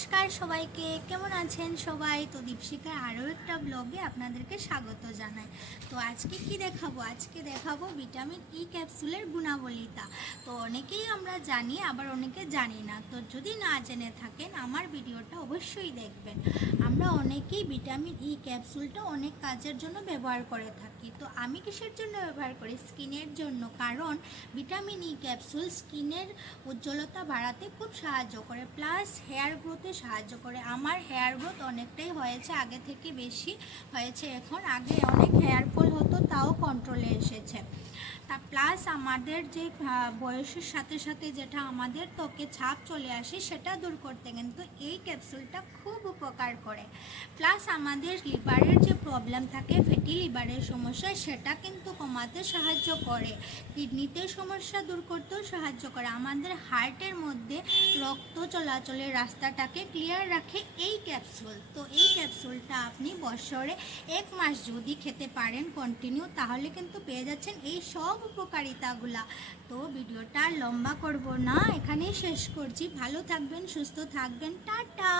নমস্কার সবাইকে, কেমন আছেন সবাই? তো দীপশিকার আরও একটা ব্লগে আপনাদেরকে স্বাগত জানাই। তো আজকে কি দেখাবো? আজকে দেখাবো ভিটামিন ই ক্যাপসুলের গুণাবলিতা। তো অনেকেই আমরা জানি, আবার অনেকে জানি না। তো যদি না জেনে থাকেন আমার ভিডিওটা অবশ্যই দেখবেন। আমরা অনেকেই ভিটামিন ই ক্যাপসুলটা অনেক কাজের জন্য ব্যবহার করে থাকি। তো আমি কিসের জন্য ব্যবহার করি? স্কিনের জন্য। কারণ ভিটামিন ই ক্যাপসুল স্কিনের উজ্জ্বলতা বাড়াতে খুব সাহায্য করে, প্লাস হেয়ার গ্রোথে সাহায্য করে। আমার হেয়ার গ্রোথ অনেকটাই হয়েছে, আগে থেকে বেশি হয়েছে। এখন আগে অনেক হেয়ার ফল হতো, তাও কন্ট্রোলে এসেছে। তা প্লাস আমাদের যে বয়সের সাথে সাথে যেটা আমাদের ত্বকে ছাপ চলে আসে সেটা দূর করতে কিন্তু এই ক্যাপসুলটা খুব উপকার করে। প্লাস আমাদের লিভারের যে প্রবলেম থাকে, ফ্যাটি লিভারের সমস্যা, সেটা কিন্তু কমাতে সাহায্য করে। কিডনিতে সমস্যা দূর করতেও সাহায্য করে। আমাদের হার্টের মধ্যে রক্ত চলাচলের রাস্তাটাকে ক্লিয়ার রাখে এই ক্যাপসুল। তো এই ক্যাপসুলটা আপনি বছরে 1 মাস যদি খেতে পারেন কন্টিনিউ, তাহলে কিন্তু পেয়ে যাচ্ছেন এই সব উপকারিতাগুলা। তো ভিডিওটা লম্বা করব না, এখানেই শেষ করছি। ভালো থাকবেন, সুস্থ থাকবেন, টাটা।